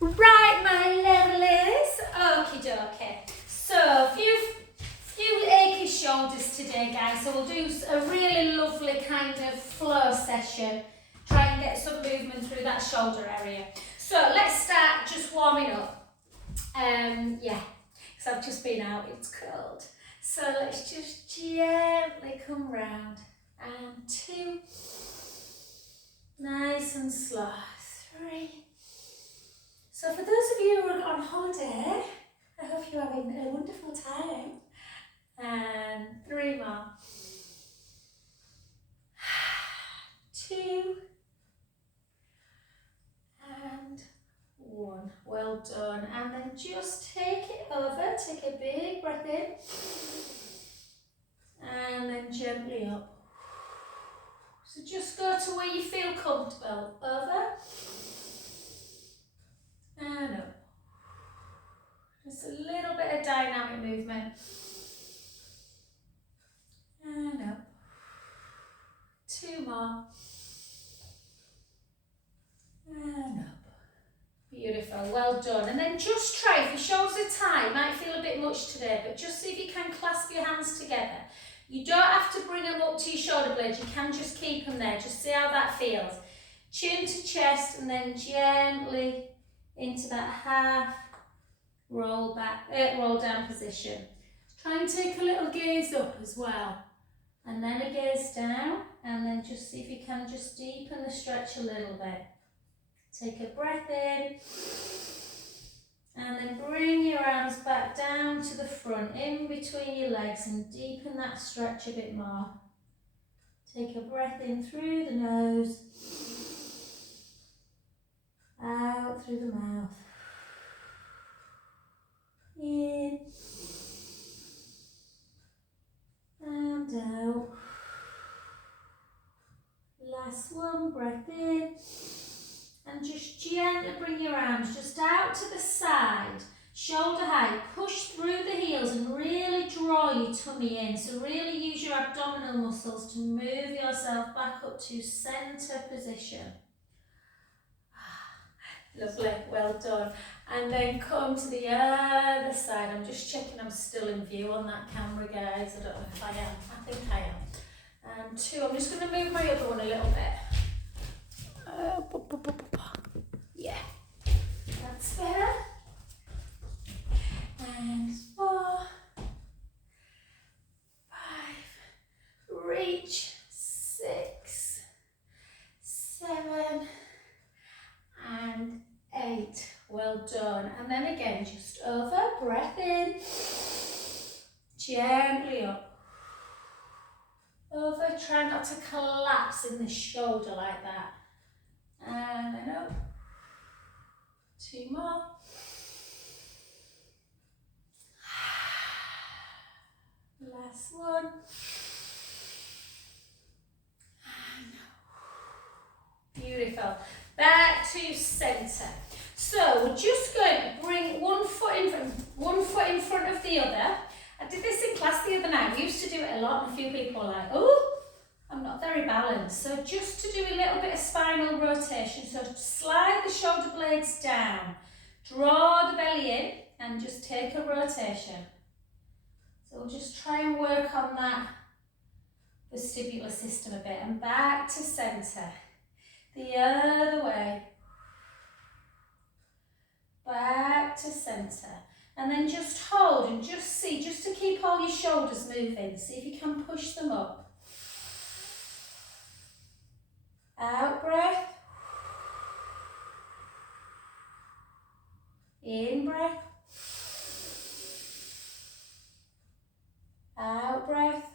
Right, my lovelies. Okie dokie. So, a few achy shoulders today, guys. So we'll do a really lovely kind of flow session. Try and get some movement through that shoulder area. So let's start just warming up. Yeah, because I've just been out. It's cold. So let's just gently come round. And 2. Nice and slow. 3. So for those of you who are on holiday, I hope you're having a wonderful time. And 3 more. 2. And 1. Well done. And then just take it over. Take a big breath in. And then gently up. So just go to where you feel comfortable. Over. And up. Just a little bit of dynamic movement. And up. 2 more. And up. Beautiful, well done. And then just try, if your shoulders are tight, might feel a bit much today, but just see if you can clasp your hands together. You don't have to bring them up to your shoulder blades, you can just keep them there, just see how that feels. Chin to chest and then gently into that half roll back, roll down position. Try and take a little gaze up as well. And then a gaze down, and then just see if you can just deepen the stretch a little bit. Take a breath in, and then bring your arms back down to the front, in between your legs, and deepen that stretch a bit more. Take a breath in through the nose, out through the mouth, in, and out. Last one, breath in. And just gently bring your arms just out to the side, shoulder height, push through the heels and really draw your tummy in. So really use your abdominal muscles to move yourself back up to centre position. Lovely, well done. And then come to the other side. I'm just checking I'm still in view on that camera, guys. I don't know if I am. I think I am. And 2, I'm just going to move my other one a little bit. Yeah, that's better. And 4, 5, reach, 6, 7, and 8. Well done. And then again, just over, breath in, gently up. Over, try not to collapse in the shoulder like that. And then up. 2 more. Last one. And beautiful. Back to centre. So we're just going to bring one foot in front of the other. I did this in class the other night. We used to do it a lot, and a few people were like, oh, I'm not very balanced. So just to do a little bit of spinal rotation. So slide the shoulder blades down, draw the belly in, and just take a rotation. So we'll just try and work on that vestibular system a bit, and back to centre. The other way. Back to centre. And then just hold and just see, just to keep all your shoulders moving. See if you can push them up. Out breath. In breath. Out breath.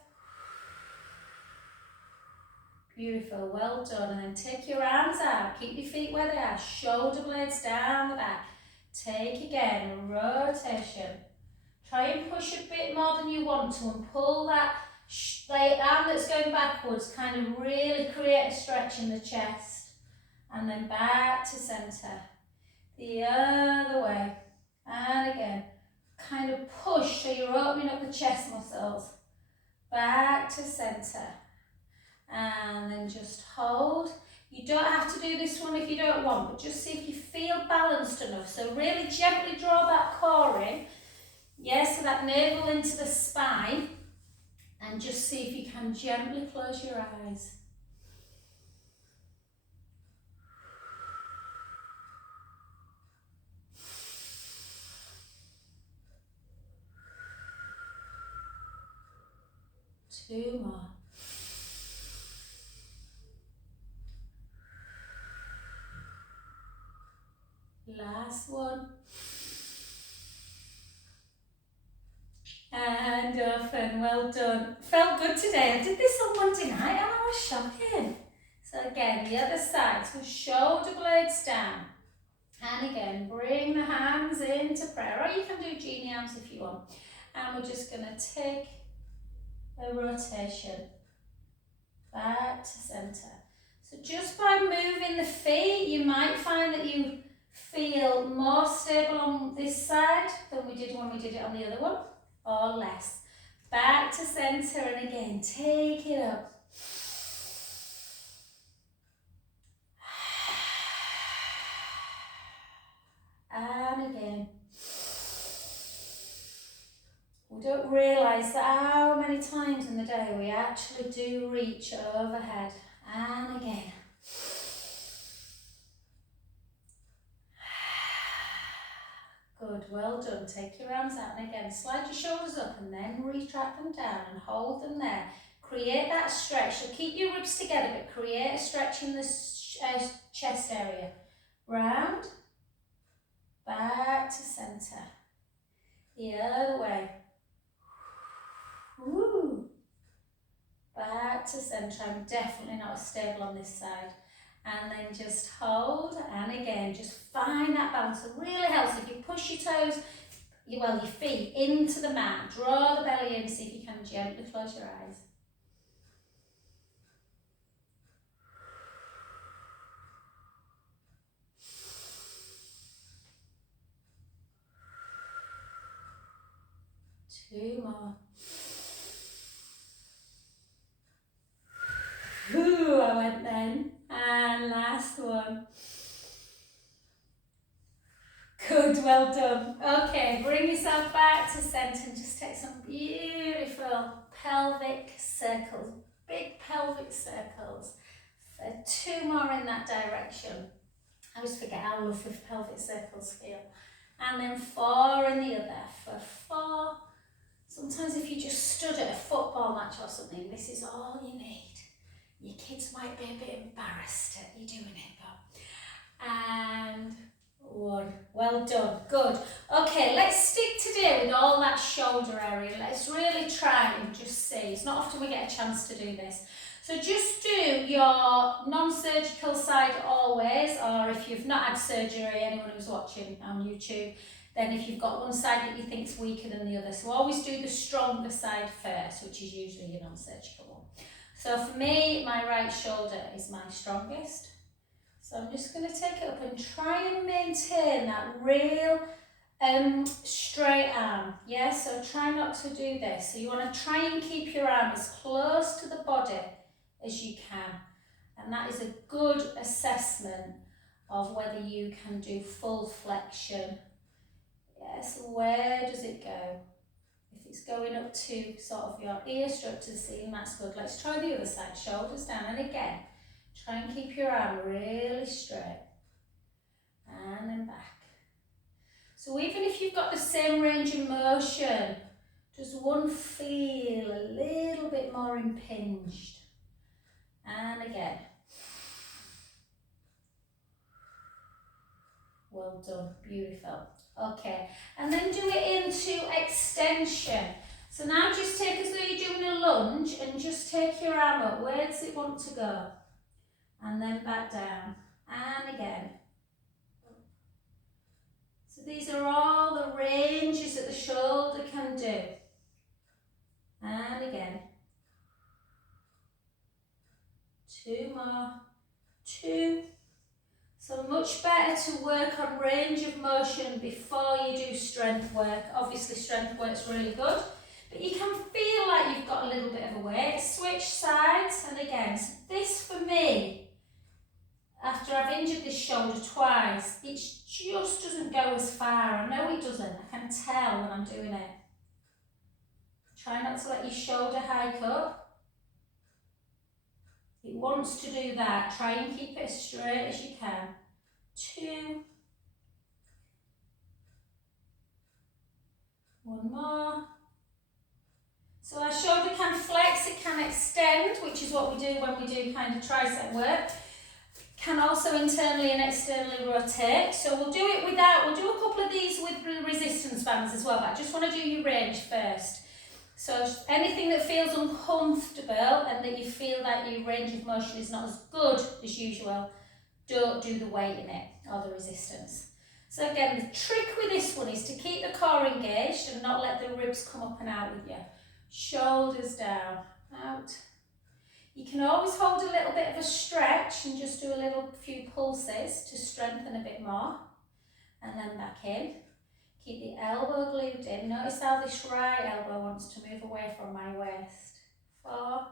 Beautiful, well done. And then take your arms out. Keep your feet where they are. Shoulder blades down the back. Take again, rotation. Try and push a bit more than you want to and pull that arm that's going backwards, kind of really create a stretch in the chest. And then back to centre. The other way. And again, kind of push so you're opening up the chest muscles. Back to centre. And then just hold. You don't have to do this one if you don't want, but just see if you feel balanced enough. So really gently draw that core in. So that navel into the spine. And just see if you can gently close your eyes. Two more. Last one. And open, well done. Felt good today. I did this on Monday night and I was shocking. So again, the other side, so shoulder blades down. And again, bring the hands into prayer. Or you can do genie arms if you want. And we're just going to take a rotation back to centre. So just by moving the feet, you might find that you feel more stable on this side than we did when we did it on the other one, or less. Back to centre, and again, take it up. And again. We don't realise that how many times in the day we actually do reach overhead. And again. Good, well done. Take your arms out and again slide your shoulders up and then retract them down and hold them there. Create that stretch. So keep your ribs together but create a stretch in the chest area. Round, back to centre. The other way. Woo. Back to centre. I'm definitely not stable on this side. And then just hold, and again, just find that balance. It really helps if you push your toes, your feet into the mat. Draw the belly in, see if you can gently close your eyes. Two more. Ooh, I went then. And last one. Good, well done. Okay, bring yourself back to centre and just take some beautiful pelvic circles, big pelvic circles. So 2 more in that direction. I always forget how lovely pelvic circles feel. And then 4 in the other for 4. Sometimes if you just stood at a football match or something, this is all you need. Your kids might be a bit embarrassed at you doing it, but... And... 1. Well done. Good. Okay, let's stick today with all that shoulder area. Let's really try and just see. It's not often we get a chance to do this. So just do your non-surgical side always, or if you've not had surgery, anyone who's watching on YouTube, then if you've got one side that you think is weaker than the other. So always do the stronger side first, which is usually your non-surgical one. So for me, my right shoulder is my strongest. So I'm just going to take it up and try and maintain that real straight arm. Yeah, so try not to do this. So you want to try and keep your arm as close to the body as you can. And that is a good assessment of whether you can do full flexion. Yeah, so where does it go? If it's going up to sort of your ear stroke to the ceiling, that's good. Let's try the other side, shoulders down, and again. Try and keep your arm really straight. And then back. So even if you've got the same range of motion, does one feel a little bit more impinged? And again. Well done, beautiful. Okay, and then do it into extension. So now just take as though you're doing a lunge and just take your arm up. Where does it want to go? And then back down, and again. So these are all the ranges that the shoulder can do. And again. 2 more. 2. So much better to work on range of motion before you do strength work. Obviously strength work's really good, but you can feel like you've got a little bit of a weight. Switch sides, and again, so this for me after I've injured this shoulder twice, it just doesn't go as far. I know it doesn't, I can tell when I'm doing it. Try not to let your shoulder hike up. It wants to do that. Try and keep it as straight as you can. 2. 1 more. So our shoulder can flex, it can extend, which is what we do when we do kind of tricep work. Can also internally and externally rotate. So we'll do it without, we'll do a couple of these with resistance bands as well, but I just want to do your range first. So anything that feels uncomfortable and that you feel that your range of motion is not as good as usual, don't do the weight in it or the resistance. So again, the trick with this one is to keep the core engaged and not let the ribs come up and out with you. Shoulders down, out. You can always hold a little bit of a stretch and just do a little few pulses to strengthen a bit more. And then back in. Keep the elbow glued in. Notice how this right elbow wants to move away from my waist. 4,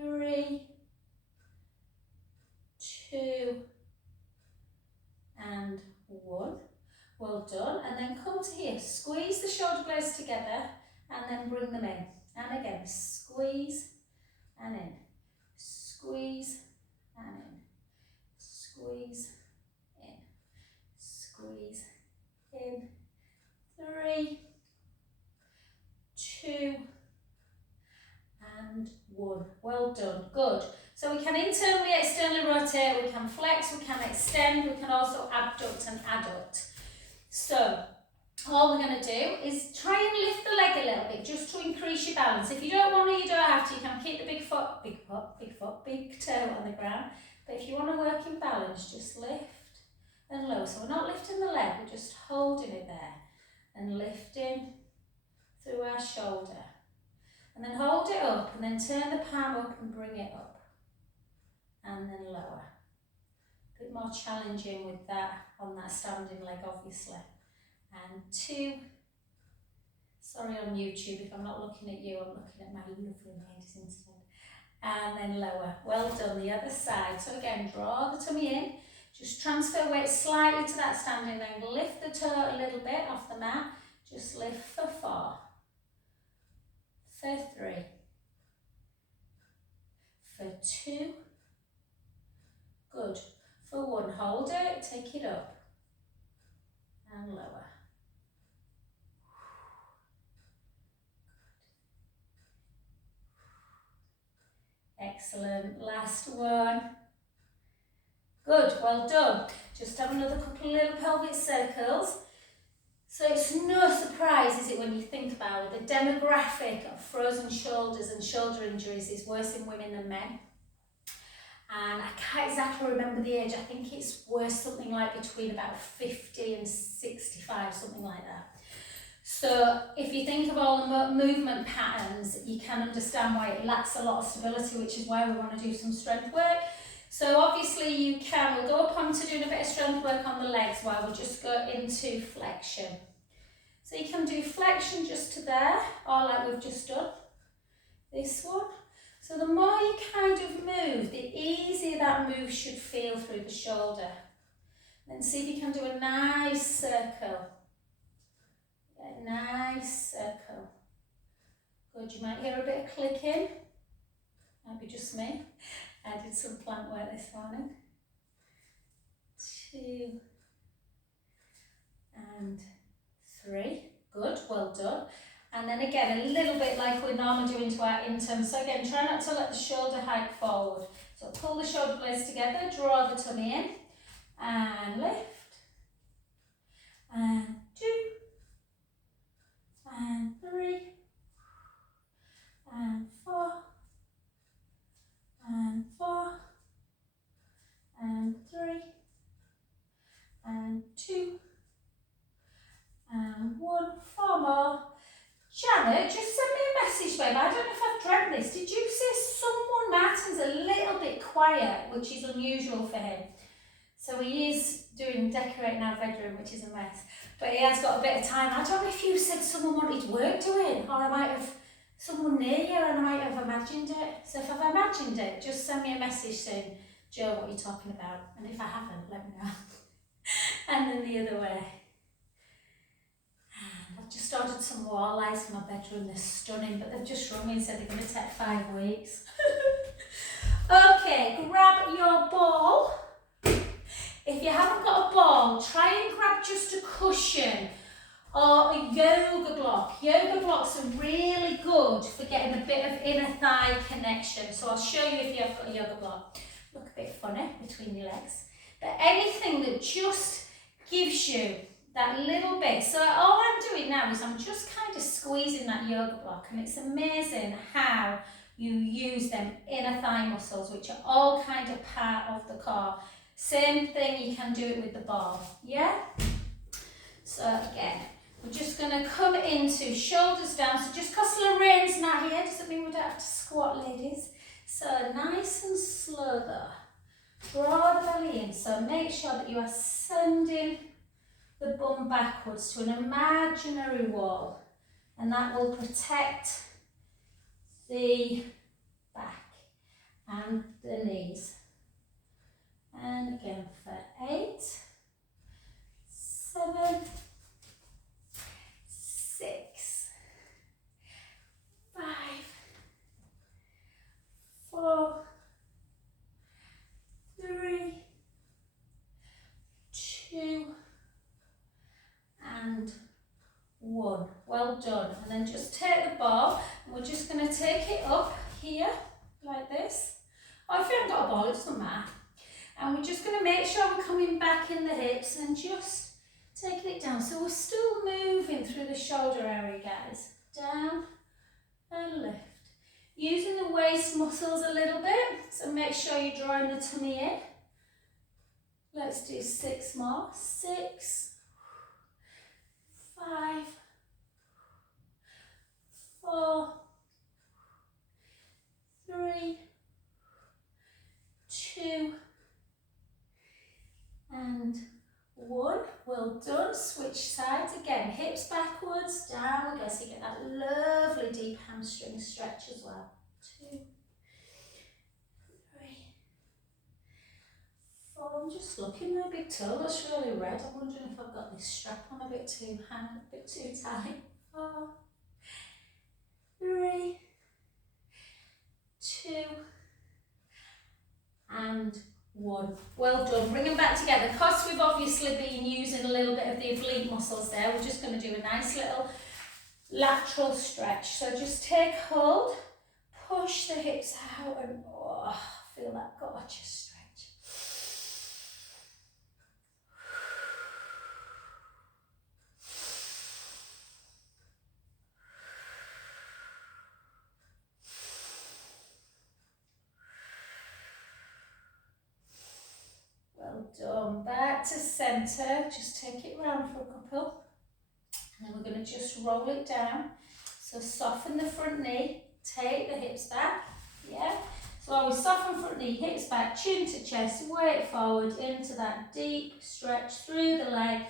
3, 2, and 1. Well done. And then come to here. Squeeze the shoulder blades together and then bring them in. And again, squeeze and in. Squeeze and in. Squeeze in. Squeeze in. 3, 2, and 1. Well done. Good. So we can internally, externally rotate, we can flex, we can extend, we can also abduct and adduct. So all we're going to do is try and lift the leg a little bit just to increase your balance. If you don't want to, you don't have to. You can keep the big toe on the ground. But if you want to work in balance, just lift and lower. So we're not lifting the leg, we're just holding it there and lifting through our shoulder. And then hold it up and then turn the palm up and bring it up. And then lower. A bit more challenging with that on that standing leg, obviously. And 2. Sorry on YouTube if I'm not looking at you, I'm looking at my lovely ladies instead. And then lower. Well done, the other side. So again, draw the tummy in. Just transfer weight slightly to that standing leg. Lift the toe a little bit off the mat. Just lift for 4. For 3. For 2. Good. For 1, hold it, take it up. And lower. Excellent. Last one. Good, well done. Just have another couple of little pelvic circles. So it's no surprise, is it, when you think about it, the demographic of frozen shoulders and shoulder injuries is worse in women than men. And I can't exactly remember the age, I think it's worse something like between about 50 and 65, something like that. So if you think of all the movement patterns, you can understand why it lacks a lot of stability, which is why we want to do some strength work. So obviously you can, we'll go up onto doing a bit of strength work on the legs while we just go into flexion. So you can do flexion just to there, or like we've just done, this one. So the more you kind of move, the easier that move should feel through the shoulder. Then see if you can do a nice circle. A nice circle. Good, you might hear a bit of clicking. Might be just me. I did some plant work this morning. 2 and 3. Good, well done. And then again, a little bit like we're normally doing to our intern. So again, try not to let the shoulder hike forward. So pull the shoulder blades together, draw the tummy in, and lift. And 2. And 3. And 4. And 4. And 3. And 2. And 1. 4 more. Janet, just send me a message, babe. I don't know if I've dreamt this. Did you say someone, Martin's a little bit quiet, which is unusual for him. So he is decorating our bedroom, which is a mess. But he has got a bit of time. I don't know if you said someone wanted work doing, or I might have someone near you and I might have imagined it. So if I've imagined it, just send me a message soon Joe, what are you talking about? And if I haven't, let me know. And then the other way. And I've just ordered some walleyes for my bedroom. They're stunning, but they've just rung me and said they're going to take 5 weeks. Okay, grab your ball. If you haven't got a ball, try and grab just a cushion or a yoga block. Yoga blocks are really good for getting a bit of inner thigh connection. So I'll show you if you have got a yoga block. Look a bit funny between your legs. But anything that just gives you that little bit. So all I'm doing now is I'm just kind of squeezing that yoga block, and it's amazing how you use them inner thigh muscles, which are all kind of part of the core. Same thing, you can do it with the ball, yeah? So again, we're just going to come into shoulders down. So just because Lorraine's not here doesn't mean we don't have to squat, ladies. So nice and slow though. Draw the belly in. So make sure that you are sending the bum backwards to an imaginary wall, and that will protect the back and the knees. And again for 8, 7, 6, 5, 4, 3, 2, and 1. Well done. And then just take the ball, and we're just going to take it up here like this. Or if you haven't got a ball, it doesn't matter. And we're just going to make sure we're coming back in the hips and just taking it down. So we're still moving through the shoulder area, guys. Down and lift. Using the waist muscles a little bit, so make sure you're drawing the tummy in. Let's do 6 more. 6, 5, 4, 3, 2, and 1. Well done. Switch sides again. Hips backwards, down again. So you get that lovely deep hamstring stretch as well. 2, 3, 4. I'm just looking. My big toe looks really red. I'm wondering if I've got this strap on a bit too tight. 4, 3, 2, and 1. Well done. Bring them back together. Because we've obviously been using a little bit of the oblique muscles there, we're just going to do a nice little lateral stretch. So just take hold, push the hips out, and feel that gorgeous stretch. Well done. Back to centre. Just take it round for a couple. And then we're going to just roll it down. So soften the front knee. Take the hips back. Yeah. So always soften front knee, hips back, chin to chest, weight forward into that deep stretch through the leg.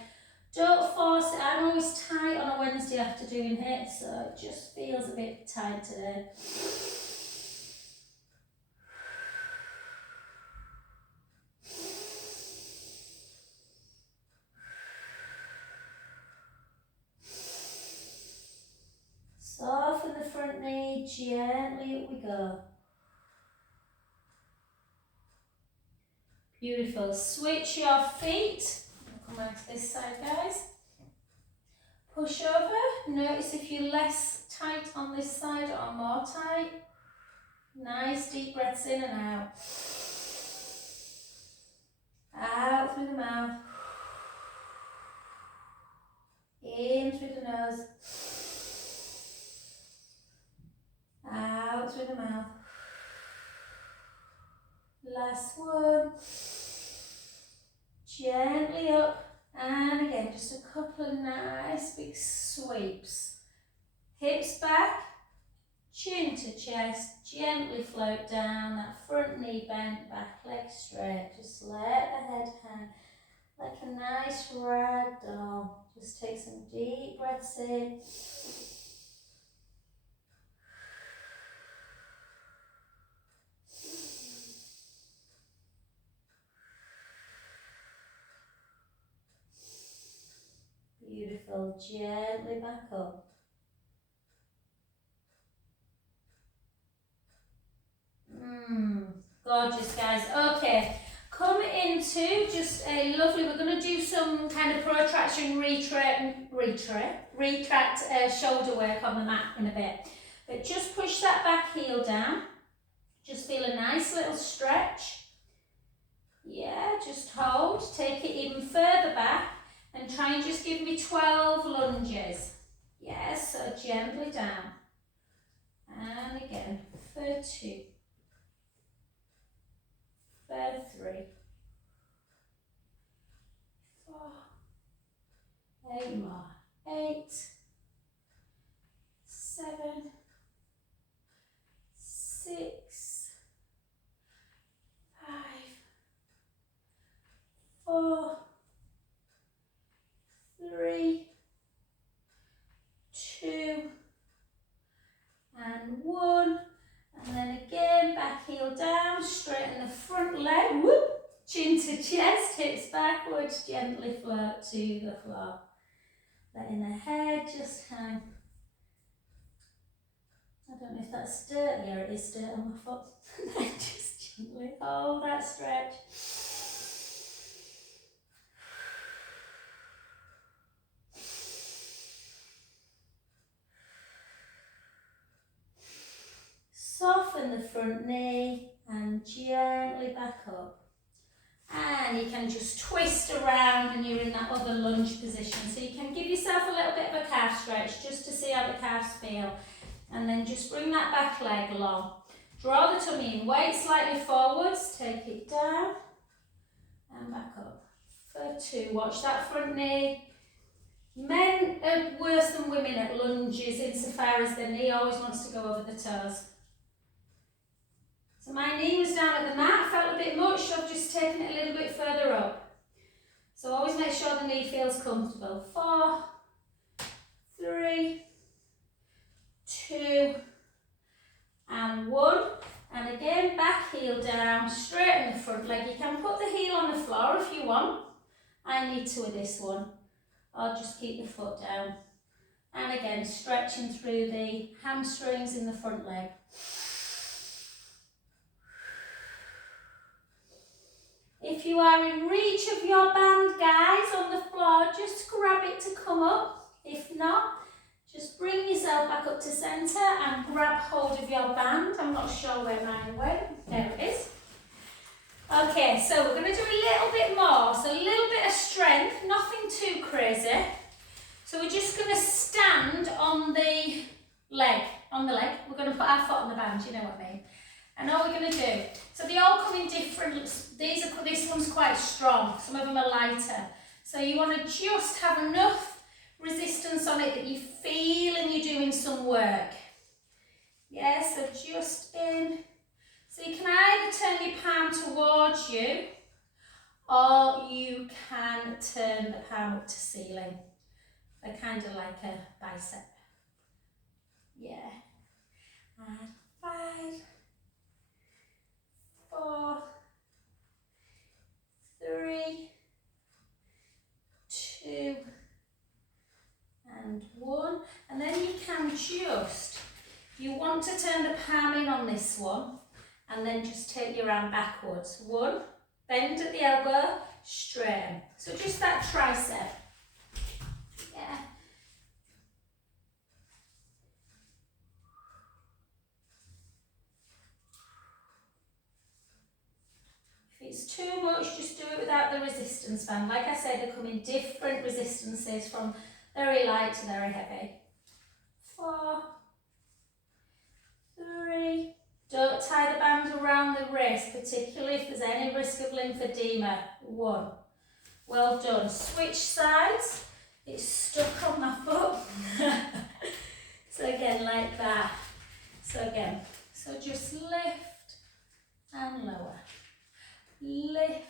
Don't force it. I'm always tight on a Wednesday after doing hits, so it just feels a bit tight today. Soften the front knee, gently up we go. Beautiful. Switch your feet. I'll come around to this side, guys. Push over. Notice if you're less tight on this side or more tight. Nice deep breaths in and out. Out through the mouth. In through the nose. Out through the mouth. Last one. Gently up. And again, just a couple of nice big sweeps. Hips back. Chin to chest. Gently float down. That front knee bent, back leg straight. Just let the head hang like a nice rag doll. Just take some deep breaths in. Beautiful. Gently back up. Gorgeous, guys. Okay, come into just a lovely, we're going to do some kind of protraction, retract shoulder work on the mat in a bit. But just push that back heel down. Just feel a nice little stretch. Yeah, just hold. Take it even further back and try and just give me 12 lunges. Yes, so gently down. And again, for 2. For 3. 4. 8 more. 8. 7. 6. 5. 4. 3. 2. And 1. And then again, back heel down, straighten the front leg, whoop, chin to chest, hips backwards, gently float to the floor. Letting the head just hang. I don't know if that's dirt, yeah it is dirt on my foot. Just gently hold that stretch. Soften the front knee and gently back up. And you can just twist around and you're in that other lunge position. So you can give yourself a little bit of a calf stretch just to see how the calves feel. And then just bring that back leg long. Draw the tummy in, weight slightly forwards, take it down and back up. For 2, watch that front knee. Men are worse than women at lunges insofar as their knee always wants to go over the toes. So my knee was down at the mat, felt a bit much, so I've just taken it a little bit further up. So always make sure the knee feels comfortable. 4, 3, 2, and 1. And again, back heel down, straighten the front leg. You can put the heel on the floor if you want. I need to with this one. Or just keep the foot down. And again, stretching through the hamstrings in the front leg. If you are in reach of your band, guys, on the floor, just grab it to come up. If not, just bring yourself back up to centre and grab hold of your band. I'm not sure where mine went. There it is. Okay, so we're going to do a little bit more. So a little bit of strength, nothing too crazy. So we're just going to stand on the leg. We're going to put our foot on the band, you know what I mean. And all we're going to do, so they all come in different, this one's quite strong, some of them are lighter. So you want to just have enough resistance on it that you feel and you're doing some work. Yeah, so just in. So you can either turn your palm towards you or you can turn the palm up to ceiling. They're kind of like a bicep. Yeah. And 5. 4, 3, 2, and 1. And then you can just, you want to turn the palm in on this one and then just take your arm backwards. 1, bend at the elbow, straighten. So just that tricep. Yeah. If it's too much, just do it without the resistance band. Like I said, they come in different resistances from very light to very heavy. 4, 3. Don't tie the band around the wrist, particularly if there's any risk of lymphedema. 1. Well done. Switch sides. It's stuck on my foot. So again, like that. So again, so just lift and lower. Lift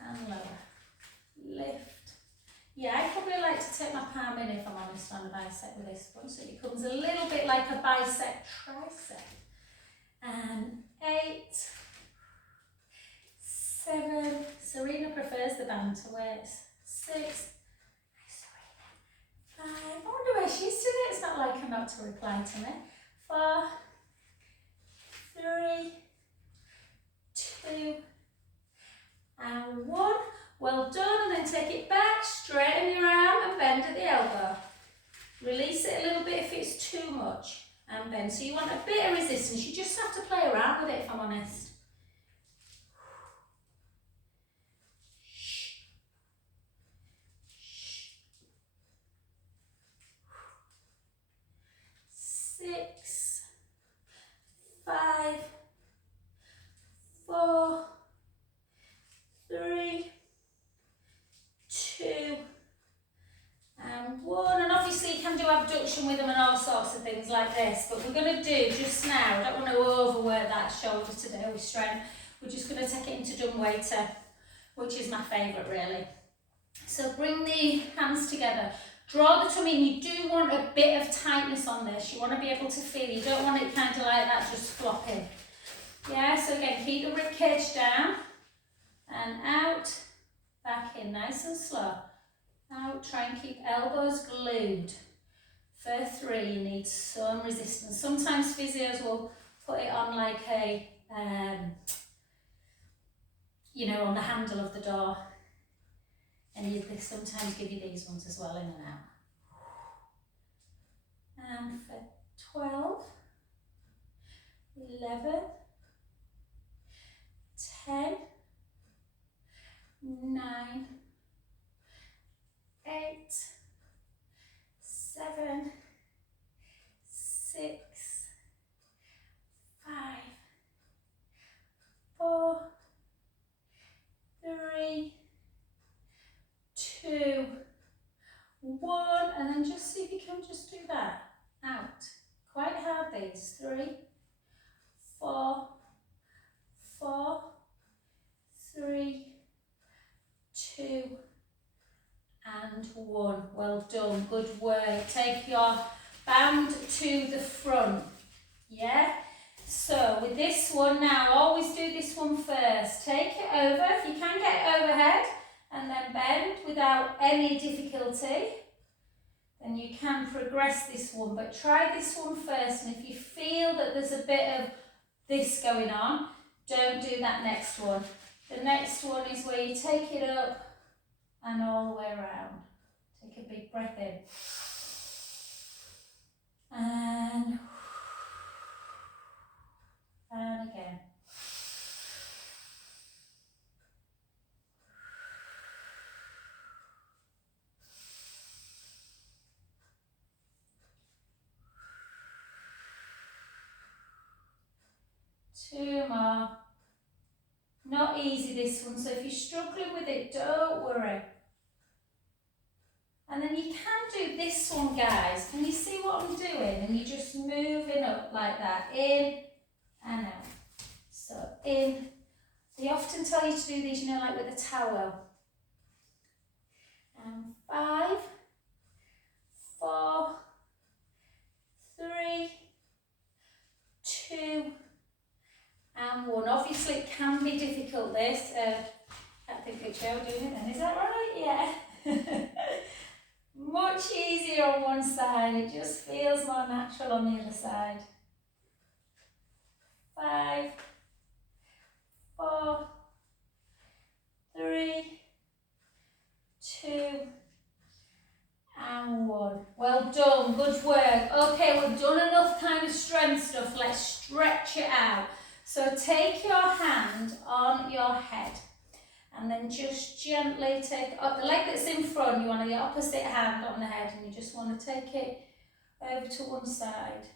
and lower. Lift. Yeah, I probably like to take my palm in if I'm honest on a bicep with this one, so it becomes a little bit like a bicep tricep. And 8, 7. Serena prefers the band to weights. 6. Sorry. not to reply to me. 4, 3, 2, and 1. Well done, and then take it back, straighten your arm and bend at the elbow. Release it a little bit if it's too much, and bend. So you want a bit of resistance, you just have to play around with it if I'm honest. 6, 5, 4, 3, 2, and 1. And obviously you can do abduction with them and all sorts of things like this, but we're going to do just now, I don't want to overwork that shoulder today with strength. We're just going to take it into dumb waiter, which is my favourite really. So bring the hands together, draw the tummy in. You do want a bit of tightness on this, you want to be able to feel, you don't want it kind of like that just flopping. Yeah, so again, keep the rib cage down, and out, back in, nice and slow. Out, try and keep elbows glued. For 3, you need some resistance. Sometimes physios will put it on like a, you know, on the handle of the door. And they sometimes give you these ones as well, in and out. And for 12, 11, 10, 9, 8, 7, 6, 5, 4, 3, 2, 1, and then just see if you can just do that. Out. Quite hard these. 3, 4, 4, 3, 2, and 1. Well done. Good work. Take your band to the front. Yeah? So with this one now, always do this one first. Take it over. If you can get it overhead, and then bend without any difficulty, then you can progress this one, but try this one first, and if you feel that there's a bit of this going on, don't do that next one. The next one is where you take it up and all the way around. Take a big breath in. And again. Two more. Not easy this one, so if you're struggling with it, don't worry. And then you can do this one, guys. Can you see what I'm doing? And you're just moving up like that, in and out. So in. They often tell you to do these, you know, like with a towel. And 5, 4, 3, 2, and 1. Obviously it can be difficult this. I think it's Joe doing it then, is that right? Yeah. Much easier on one side, it just feels more natural on the other side. 5, 4, 3, 2, and 1. Well done, good work. Okay, we've done enough kind of strength stuff, let's stretch it out. So take your hand on your head and then just gently take up the leg that's in front, you want the opposite hand on the head, and you just want to take it over to one side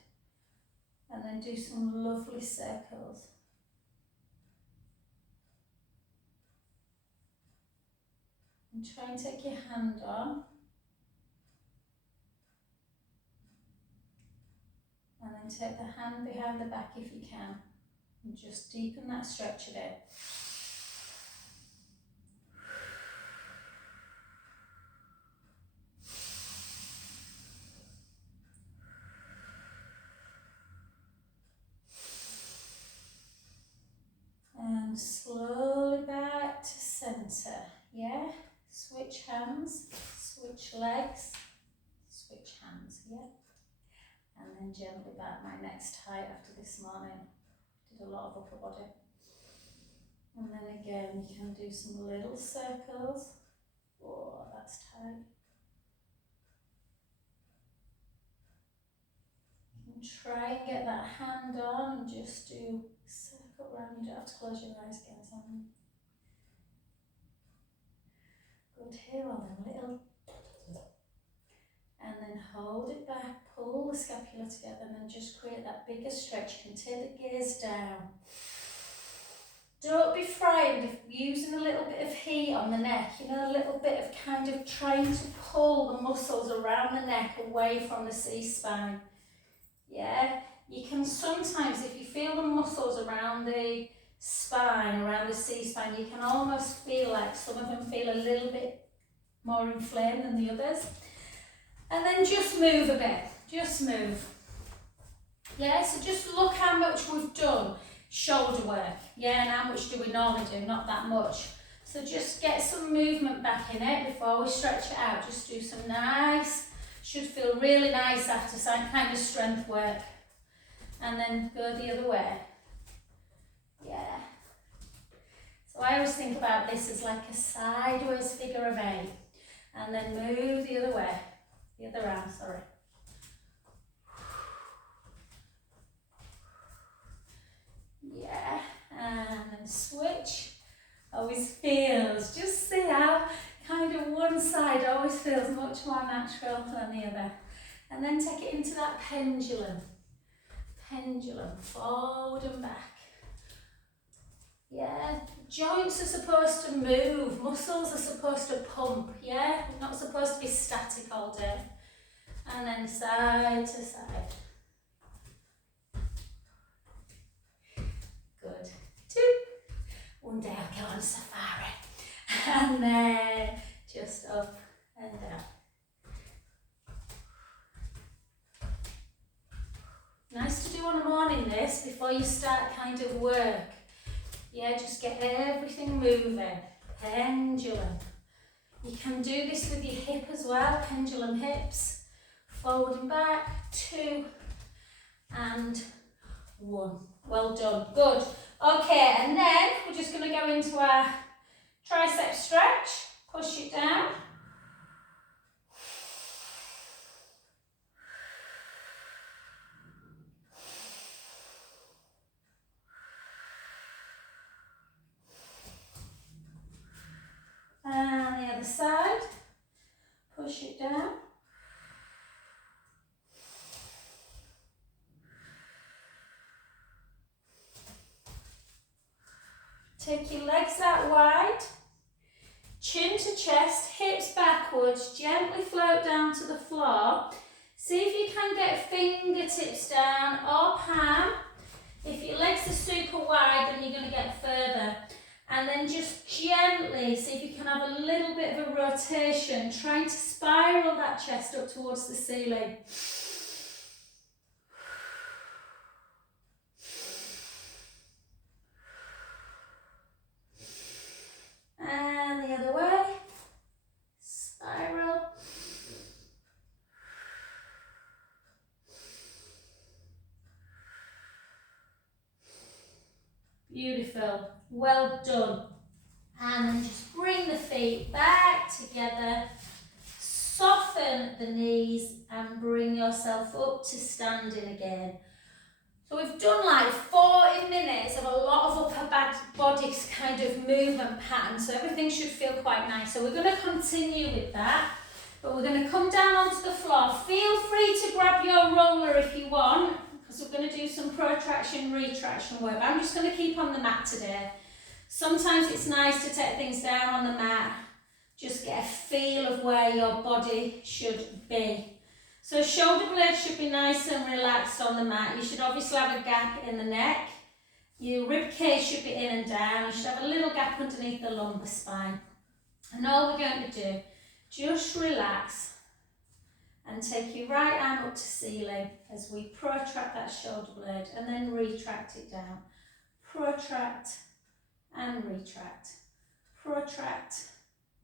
and then do some lovely circles. And try and take your hand on. And then take the hand behind the back if you can. And just deepen that stretch a bit. And slowly back to centre. Yeah? Switch hands, switch legs, switch hands. Yeah? And then gently back. My neck's tight after this morning. Did a lot of upper body. And then again, you can do some little circles. Oh, that's tight. You can try and get that hand on and just do a circle around. You don't have to close your eyes, guys. Good, here on them little. And then hold it back, pull the scapula together, and then just create that bigger stretch. You can take the gaze down. Don't be frightened of using a little bit of heat on the neck, you know, a little bit of kind of trying to pull the muscles around the neck away from the C-spine. Yeah, you can sometimes, if you feel the muscles around the spine, around the C-spine, you can almost feel like some of them feel a little bit more inflamed than the others. And then just move a bit, just move. Yeah, so just look how much we've done. Shoulder work, yeah, and how much do we normally do? Not that much. So just get some movement back in it before we stretch it out. Just do some nice, should feel really nice after some kind of strength work. And then go the other way. Yeah. So I always think about this as like a sideways figure of 8. And then move the other way. The other arm, sorry. Yeah, and then switch. Always feels, just see how kind of one side always feels much more natural than the other. And then take it into that pendulum. Pendulum, forward and back. Yeah, joints are supposed to move, muscles are supposed to pump, yeah? We're not supposed to be static all day. And then side to side. Good. 2. One day I'll go on safari. And then just up and down. Nice to do on a morning this before you start kind of work. Yeah, just get everything moving. Pendulum. You can do this with your hip as well, pendulum hips. Forward and back, 2 and 1. Well done, good. Okay, and then we're just going to go into our tricep stretch. Push it down. And the other side. Push it down. Take your legs out wide, chin to chest, hips backwards, gently float down to the floor. See if you can get fingertips down or palm. If your legs are super wide, then you're going to get further. And then just gently, see if you can have a little bit of a rotation, trying to spiral that chest up towards the ceiling. And the other way, spiral. Beautiful, well done. And then just bring the feet back together, soften the knees and bring yourself up to standing again. So we've done like 40 minutes of a lot of upper body kind of movement pattern, so everything should feel quite nice. So we're going to continue with that, but we're going to come down onto the floor. Feel free to grab your roller if you want, because we're going to do some protraction, retraction work. I'm just going to keep on the mat today. Sometimes it's nice to take things down on the mat, just get a feel of where your body should be. So shoulder blades should be nice and relaxed on the mat. You should obviously have a gap in the neck. Your rib cage should be in and down. You should have a little gap underneath the lumbar spine. And all we're going to do, just relax and take your right arm up to ceiling as we protract that shoulder blade and then retract it down. Protract and retract. Protract,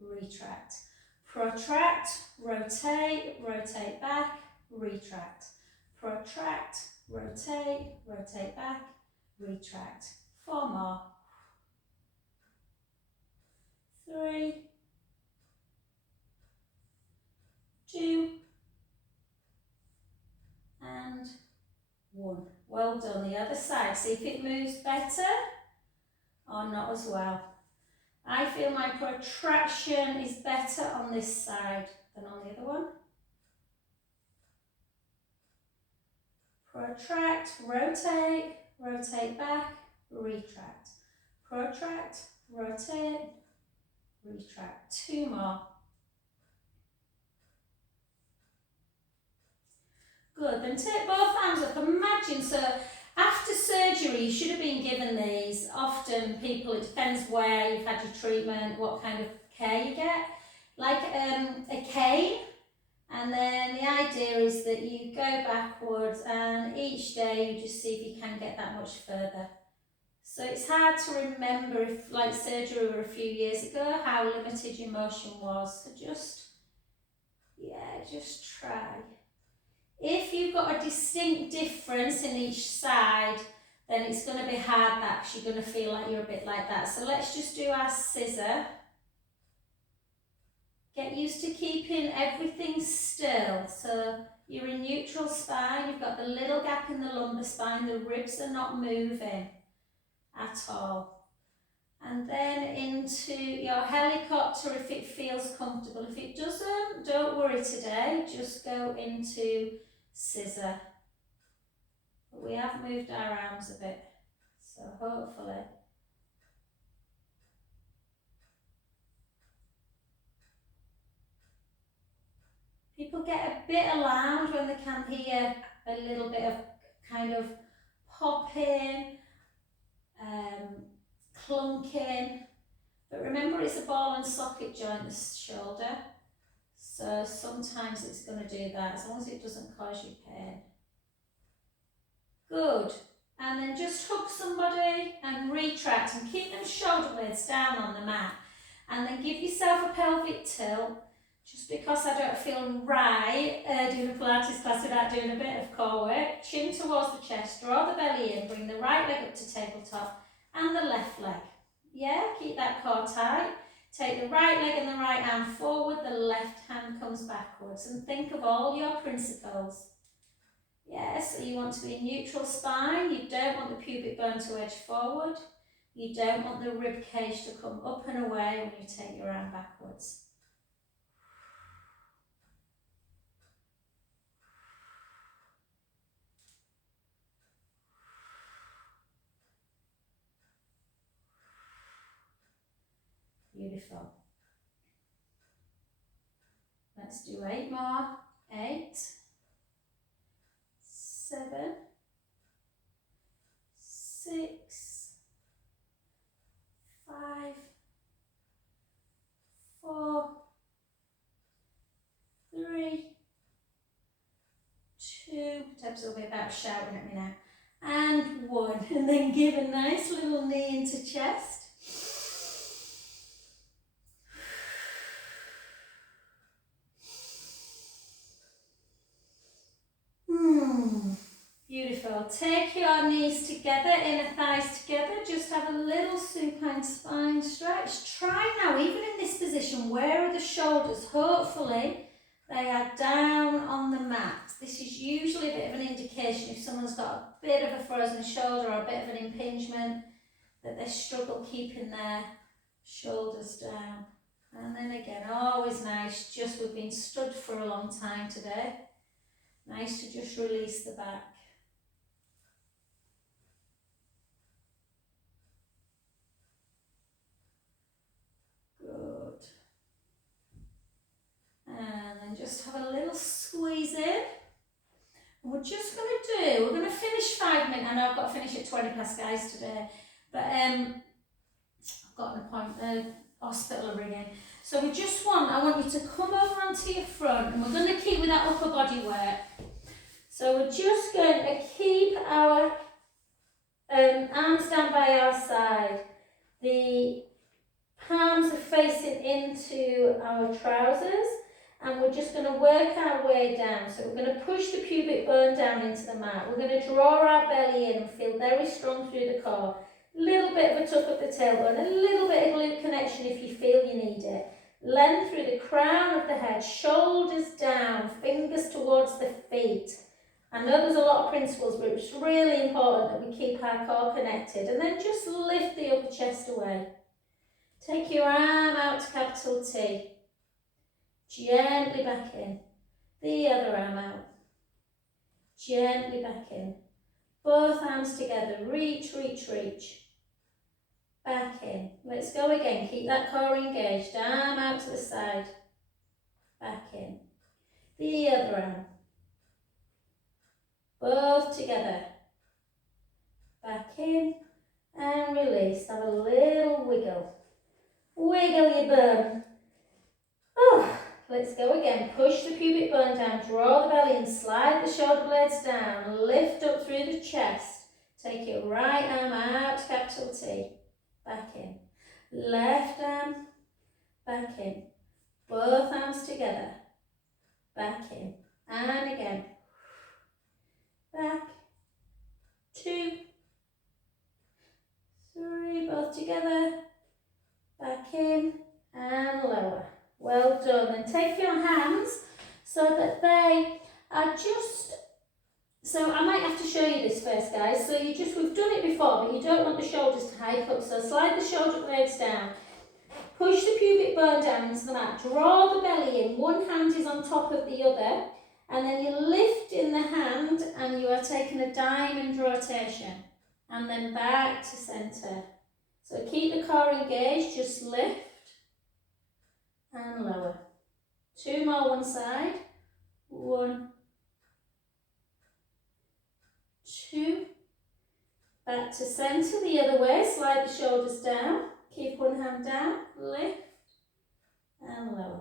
retract. Protract, rotate, rotate back, retract. protract, rotate, rotate back, retract. 4 more. 3, 2, and 1. Well done. The other side. See if it moves better or not as well. I feel my protraction is better on this side than on the other one. Protract, rotate, rotate back, retract. Protract, rotate, retract. 2 more. Good, then take both arms up. Imagine, so after surgery you should have been given these. Often people, it depends where you've had your treatment, what kind of care you get. Like a cane, and then the idea is that you go backwards and each day you just see if you can get that much further. So it's hard to remember if, like surgery were a few years ago, how limited your motion was. So just try. If you've got a distinct difference in each side, then it's going to be hard that because you're going to feel like you're a bit like that. So let's just do our scissor. Get used to keeping everything still. So you're in neutral spine, you've got the little gap in the lumbar spine, the ribs are not moving at all. And then into your helicopter if it feels comfortable. If it doesn't, don't worry today, just go into scissor. But we have moved our arms a bit, so hopefully. People get a bit alarmed when they can hear a little bit of kind of popping, clunking. But remember, it's a ball and socket joint, the shoulder. So sometimes it's going to do that, as long as it doesn't cause you pain. Good. And then just hook somebody and retract and keep them shoulder blades down on the mat. And then give yourself a pelvic tilt. Just because I don't feel right doing a Pilates class without doing a bit of core work. Chin towards the chest, draw the belly in, bring the right leg up to tabletop and the left leg. Yeah, keep that core tight. Take the right leg and the right arm forward, the left hand comes backwards. And think of all your principles. Yeah, so you want to be neutral spine, you don't want the pubic bone to edge forward, you don't want the rib cage to come up and away when you take your arm backwards. Beautiful. Let's do 8 more. 8, 7, 6, 5, 4, 3, 2, Debs will be about shouting at me now, and 1. And then give a nice little knee into chest. Beautiful. Take your knees together, inner thighs together. Just have a little supine spine stretch. Try now, even in this position, where are the shoulders? Hopefully they are down on the mat. This is usually a bit of an indication if someone's got a bit of a frozen shoulder or a bit of an impingement, that they struggle keeping their shoulders down. And then again, always nice, just we've been stood for a long time today. Nice to just release the back. Good. And then just have a little squeeze in. And we're just we're going to finish 5 minutes. I know I've got to finish at 20 past guys today, but I've got an appointment, hospital ringing. So I want you to come over onto your front, and we're going to keep with that upper body work. So we're just going to keep our arms down by our side. The palms are facing into our trousers, and we're we're just going to work our way down. So we're going to push the pubic bone down into the mat. We're going to draw our belly in and feel very strong through the core. A little bit of a tuck of the tailbone, a little bit of glute connection if you feel you need it. Length through the crown of the head, shoulders down, fingers towards the feet. I know there's a lot of principles, but it's really important that we keep our core connected. And then just lift the upper chest away. Take your arm out to capital T. Gently back in. The other arm out. Gently back in. Both arms together. Reach, reach, reach. Back in. Let's go again. Keep that core engaged. Arm out to the side. Back in. The other arm. Both together. Back in. And release. Have a little wiggle. Wiggle your bum. Oh, let's go again. Push the pubic bone down. Draw the belly in. Slide the shoulder blades down. Lift up through the chest. Take your right arm out to capital T. Back in. Left arm. Back in. Both arms together. Back in. And again. Back. 2. 3. Both together. Back in. And lower. Well done. Then take your hands so that they are just, so I might have to show you this first, guys. So we've done it before, but you don't want the shoulders to hike up. So slide the shoulder blades down. Push the pubic bone down into the mat. Draw the belly in. One hand is on top of the other. And then you lift in the hand and you are taking a diamond rotation. And then back to centre. So keep the core engaged. Just lift. And lower. 2 more one side. 1, 2. Back to centre the other way. Slide the shoulders down. Keep one hand down. Lift and lower.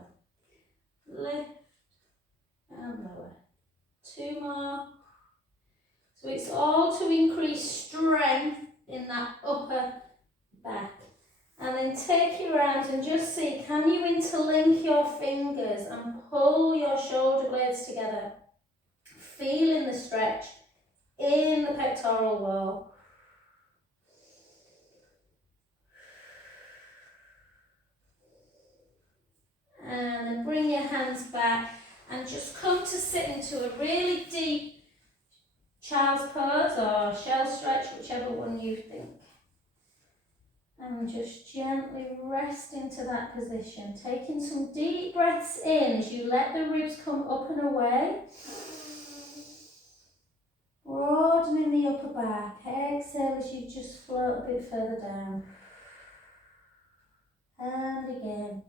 Lift and lower. 2 more. So it's all to increase strength in that upper back. And then take your arms and just see, can you interlink your fingers and pull your shoulder blades together? Feeling the stretch in the pectoral wall. And then bring your hands back and just come to sit into a really deep child's pose or shell stretch, whichever one you think. And just gently rest into that position. Taking some deep breaths in as you let the ribs come up and away. Broadening the upper back. Exhale as you just float a bit further down. And again.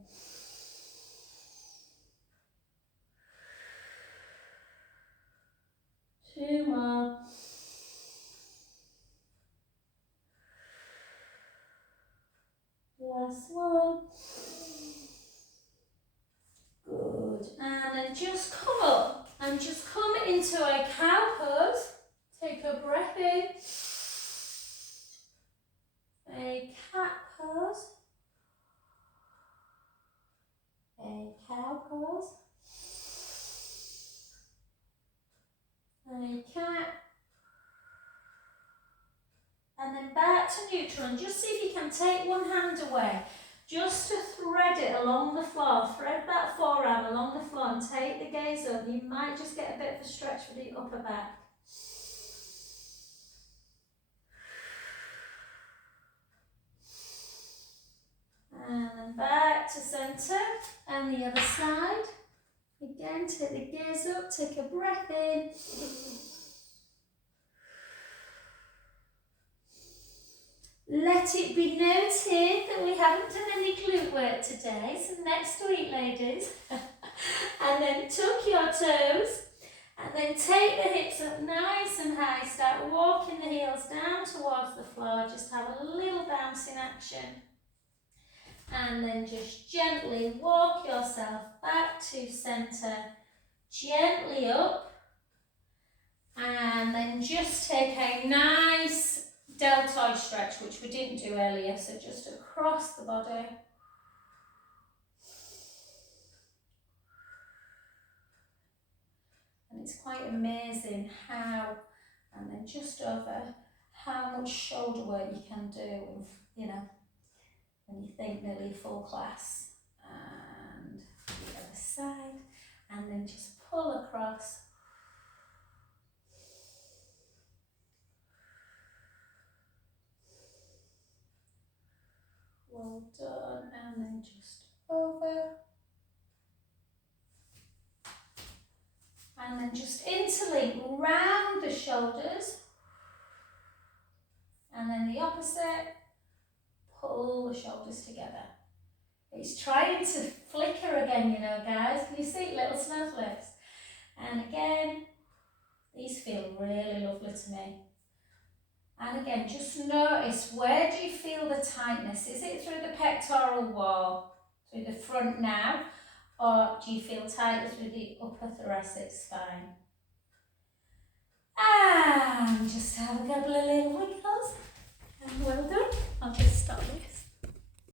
Two more. Last one. Good. And then just come up and just come into a cow pose. Take a breath in. A cat pose. A cow pose. A cat. And then back to neutral, and just see if you can take one hand away, just to thread it along the floor. Thread that forearm along the floor and take the gaze up. You might just get a bit of a stretch for the upper back. And then back to centre, and the other side. Again, take the gaze up, take a breath in. Let it be noted that we haven't done any glute work today, so next week, ladies. And then tuck your toes, and then take the hips up nice and high. Start walking the heels down towards the floor. Just have a little bouncing action. And then just gently walk yourself back to centre, gently up. And then just take a nice deltoid stretch, which we didn't do earlier, so just across the body. It's quite amazing how, and then just over, how much shoulder work you can do, you know, when you think nearly full class. And the other side, and then just pull across. Well done, and then just over. And then just interlink round the shoulders. And then the opposite, pull the shoulders together. It's trying to flicker again, you know, guys. Can you see little snowflakes? And again, these feel really lovely to me. And again, just notice, where do you feel the tightness? Is it through the pectoral wall, through the front now, or do you feel tighter through the upper thoracic spine? And just have a couple of little